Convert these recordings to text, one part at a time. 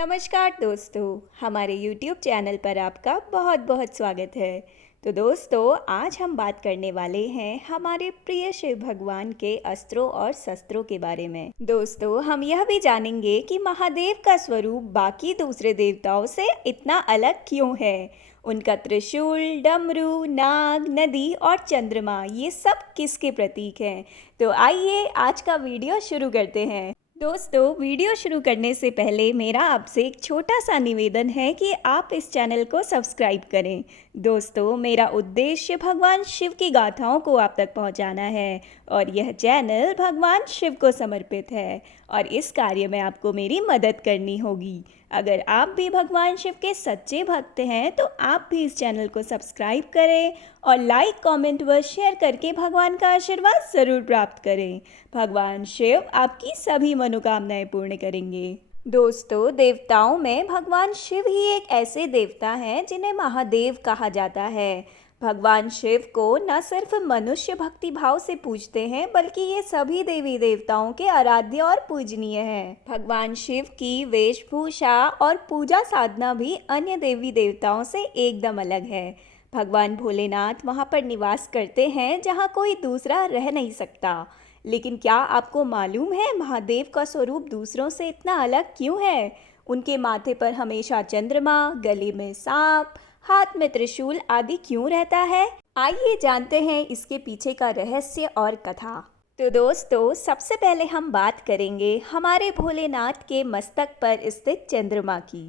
नमस्कार दोस्तों, हमारे YouTube चैनल पर आपका बहुत बहुत स्वागत है। तो दोस्तों, आज हम बात करने वाले हैं हमारे प्रिय शिव भगवान के अस्त्रों और शस्त्रों के बारे में। दोस्तों, हम यह भी जानेंगे कि महादेव का स्वरूप बाकी दूसरे देवताओं से इतना अलग क्यों है। उनका त्रिशूल, डमरू, नाग, नदी और चंद्रमा ये सब किसके प्रतीक हैं। तो आइए आज का वीडियो शुरू करते हैं। दोस्तों, वीडियो शुरू करने से पहले मेरा आपसे एक छोटा सा निवेदन है कि आप इस चैनल को सब्सक्राइब करें। दोस्तों, मेरा उद्देश्य भगवान शिव की गाथाओं को आप तक पहुंचाना है और यह चैनल भगवान शिव को समर्पित है और इस कार्य में आपको मेरी मदद करनी होगी। अगर आप भी भगवान शिव के सच्चे भक्त हैं तो आप भी इस चैनल को सब्सक्राइब करें और लाइक, कमेंट व शेयर करके भगवान का आशीर्वाद ज़रूर प्राप्त करें। भगवान शिव आपकी सभी मनोकामनाएं पूर्ण करेंगे। दोस्तों, देवताओं में भगवान शिव ही एक ऐसे देवता हैं जिन्हें महादेव कहा जाता है। भगवान शिव को न सिर्फ मनुष्य भक्ति भाव से पूजते हैं बल्कि ये सभी देवी देवताओं के आराध्य और पूजनीय हैं। भगवान शिव की वेशभूषा और पूजा साधना भी अन्य देवी देवताओं से एकदम अलग है। भगवान भोलेनाथ वहाँ पर निवास करते हैं जहाँ कोई दूसरा रह नहीं सकता। लेकिन क्या आपको मालूम है महादेव का स्वरूप दूसरों से इतना अलग क्यों है। उनके माथे पर हमेशा चंद्रमा, गले में सांप, हाथ में त्रिशूल आदि क्यों रहता है। आइए जानते हैं इसके पीछे का रहस्य और कथा। तो दोस्तों, सबसे पहले हम बात करेंगे हमारे भोलेनाथ के मस्तक पर स्थित चंद्रमा की।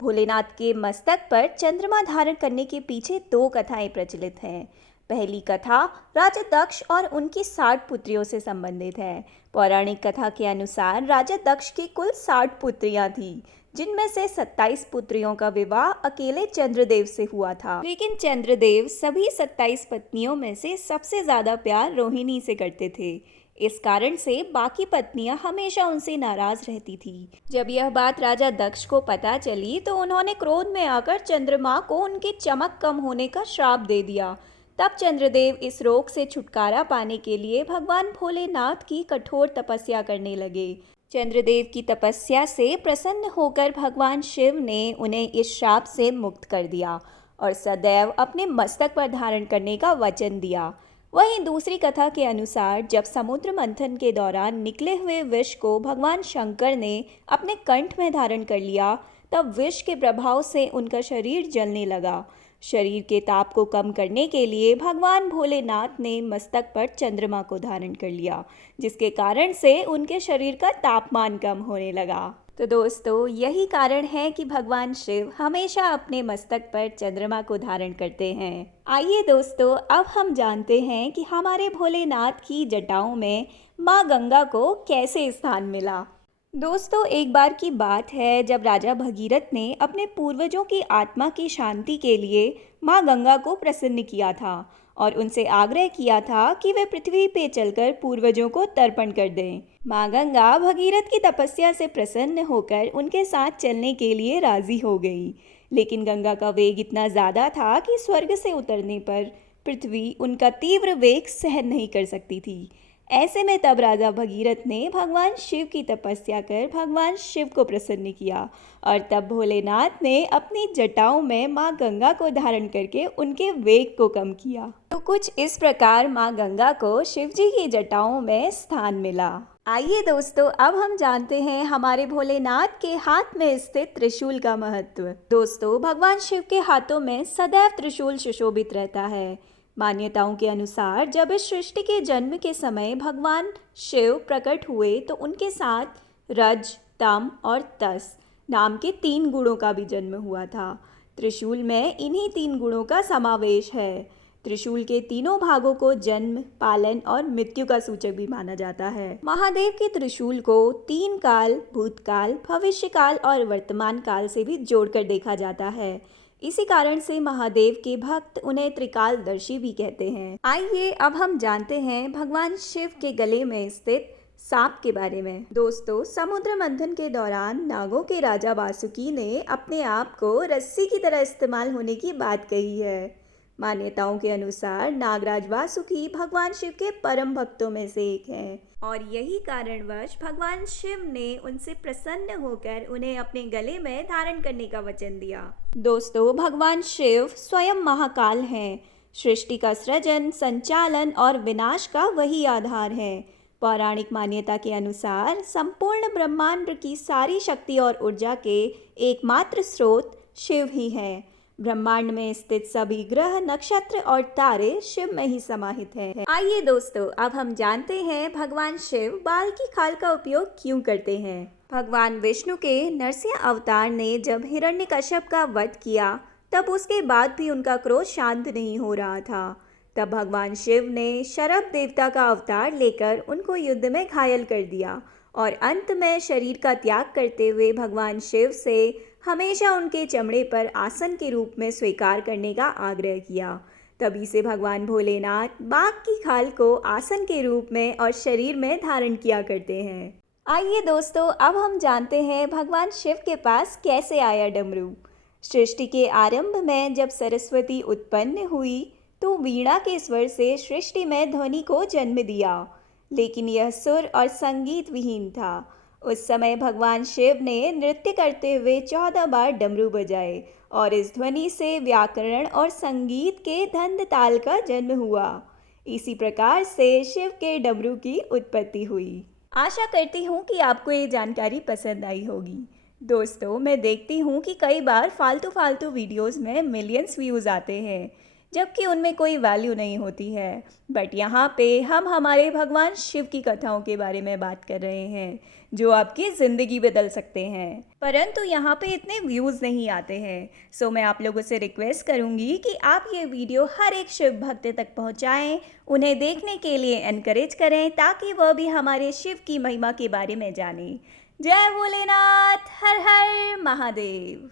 भोलेनाथ के मस्तक पर चंद्रमा धारण करने के पीछे दो कथाएं प्रचलित हैं। पहली कथा राजा दक्ष और उनकी 60 पुत्रियों से संबंधित है। पौराणिक कथा के अनुसार राजा दक्ष की कुल 60 पुत्रियां थीं, जिनमें से 27 पुत्रियों का विवाह अकेले चंद्रदेव से हुआ था। लेकिन चंद्रदेव सभी 27 पत्नियों में से सबसे ज्यादा प्यार रोहिणी से करते थे। इस कारण से बाकी पत्नियां हमेशा उनसे नाराज रहती थी। जब यह बात राजा दक्ष को पता चली तो उन्होंने क्रोध में आकर चंद्रमा को उनकी चमक कम होने का श्राप दे दिया। तब चंद्रदेव इस रोग से छुटकारा पाने के लिए भगवान भोलेनाथ की कठोर तपस्या करने लगे। चंद्रदेव की तपस्या से प्रसन्न होकर भगवान शिव ने उन्हें इस श्राप से मुक्त कर दिया और सदैव अपने मस्तक पर धारण करने का वचन दिया। वहीं दूसरी कथा के अनुसार जब समुद्र मंथन के दौरान निकले हुए विष को भगवान शंकर ने अपने कंठ में धारण कर लिया, तब विष के प्रभाव से उनका शरीर जलने लगा। शरीर के ताप को कम करने के लिए भगवान भोलेनाथ ने मस्तक पर चंद्रमा को धारण कर लिया, जिसके कारण से उनके शरीर का तापमान कम होने लगा। तो दोस्तों, यही कारण है कि भगवान शिव हमेशा अपने मस्तक पर चंद्रमा को धारण करते हैं। आइए दोस्तों, अब हम जानते हैं कि हमारे भोलेनाथ की जटाओं में माँ गंगा को कैसे स्थान मिला। दोस्तों, एक बार की बात है जब राजा भगीरथ ने अपने पूर्वजों की आत्मा की शांति के लिए माँ गंगा को प्रसन्न किया था और उनसे आग्रह किया था कि वे पृथ्वी पे चलकर पूर्वजों को तर्पण कर दें। माँ गंगा भगीरथ की तपस्या से प्रसन्न होकर उनके साथ चलने के लिए राजी हो गई। लेकिन गंगा का वेग इतना ज़्यादा था कि स्वर्ग से उतरने पर पृथ्वी उनका तीव्र वेग सहन नहीं कर सकती थी। ऐसे में तब राजा भगीरथ ने भगवान शिव की तपस्या कर भगवान शिव को प्रसन्न किया और तब भोलेनाथ ने अपनी जटाओं में माँ गंगा को धारण करके उनके वेग को कम किया। तो कुछ इस प्रकार माँ गंगा को शिव जी की जटाओं में स्थान मिला। आइए दोस्तों, अब हम जानते हैं हमारे भोलेनाथ के हाथ में स्थित त्रिशूल का महत्व। दोस्तों, भगवान शिव के हाथों में सदैव त्रिशूल सुशोभित रहता है। मान्यताओं के अनुसार जब इस सृष्टि के जन्म के समय भगवान शिव प्रकट हुए तो उनके साथ रज, तम और तस नाम के 3 गुणों का भी जन्म हुआ था। त्रिशूल में इन्हीं 3 गुणों का समावेश है। त्रिशूल के तीनों भागों को जन्म, पालन और मृत्यु का सूचक भी माना जाता है। महादेव के त्रिशूल को 3 काल, भूतकाल, भविष्यकाल और वर्तमान काल से भी जोड़कर देखा जाता है। इसी कारण से महादेव के भक्त उन्हें त्रिकालदर्शी भी कहते हैं। आइए अब हम जानते हैं भगवान शिव के गले में स्थित सांप के बारे में। दोस्तों, समुद्र मंथन के दौरान नागों के राजा वासुकी ने अपने आप को रस्सी की तरह इस्तेमाल होने की बात कही है। मान्यताओं के अनुसार नागराज वासुकी भगवान शिव के परम भक्तों में से एक हैं और यही कारणवश भगवान शिव ने उनसे प्रसन्न होकर उन्हें अपने गले में धारण करने का वचन दिया। दोस्तों, भगवान शिव स्वयं महाकाल हैं। सृष्टि का सृजन, संचालन और विनाश का वही आधार है। पौराणिक मान्यता के अनुसार संपूर्ण ब्रह्मांड की सारी शक्ति और ऊर्जा के एकमात्र स्रोत शिव ही हैं। ब्रह्मांड में स्थित सभी ग्रह, नक्षत्र और तारे शिव में ही समाहित हैं। आइए दोस्तों, अब हम जानते हैं भगवान शिव बाल की खाल का उपयोग क्यों करते हैं। भगवान विष्णु के नरसिंह अवतार ने जब हिरण्यकश्यप का वध किया, तब उसके बाद भी उनका क्रोध शांत नहीं हो रहा था। तब भगवान शिव ने शरभ देवता का अवतार लेकर उनको युद्ध में घायल कर दिया और अंत में शरीर का त्याग करते हुए भगवान शिव से हमेशा उनके चमड़े पर आसन के रूप में स्वीकार करने का आग्रह किया। तभी से भगवान भोलेनाथ बाघ की खाल को आसन के रूप में और शरीर में धारण किया करते हैं। आइए दोस्तों, अब हम जानते हैं भगवान शिव के पास कैसे आया डमरू। सृष्टि के आरंभ में जब सरस्वती उत्पन्न हुई तो वीणा के स्वर से सृष्टि में ध्वनि को जन्म दिया, लेकिन यह सुर और संगीत विहीन था। उस समय भगवान शिव ने नृत्य करते हुए 14 बार डमरू बजाए और इस ध्वनि से व्याकरण और संगीत के धंध ताल का जन्म हुआ। इसी प्रकार से शिव के डमरू की उत्पत्ति हुई। आशा करती हूँ कि आपको ये जानकारी पसंद आई होगी। दोस्तों, मैं देखती हूँ कि कई बार फालतू वीडियोस में मिलियंस व्यूज़ आते हैं, जबकि उनमें कोई वैल्यू नहीं होती है। बट यहाँ पे हम हमारे भगवान शिव की कथाओं के बारे में बात कर रहे हैं, जो आपकी ज़िंदगी बदल सकते हैं, परंतु यहाँ पे इतने व्यूज़ नहीं आते हैं। सो मैं आप लोगों से रिक्वेस्ट करूँगी कि आप ये वीडियो हर एक शिव भक्त तक पहुँचाएँ, उन्हें देखने के लिए एनकरेज करें, ताकि वह भी हमारे शिव की महिमा के बारे में जाने। जय भोलेनाथ, हर हर महादेव।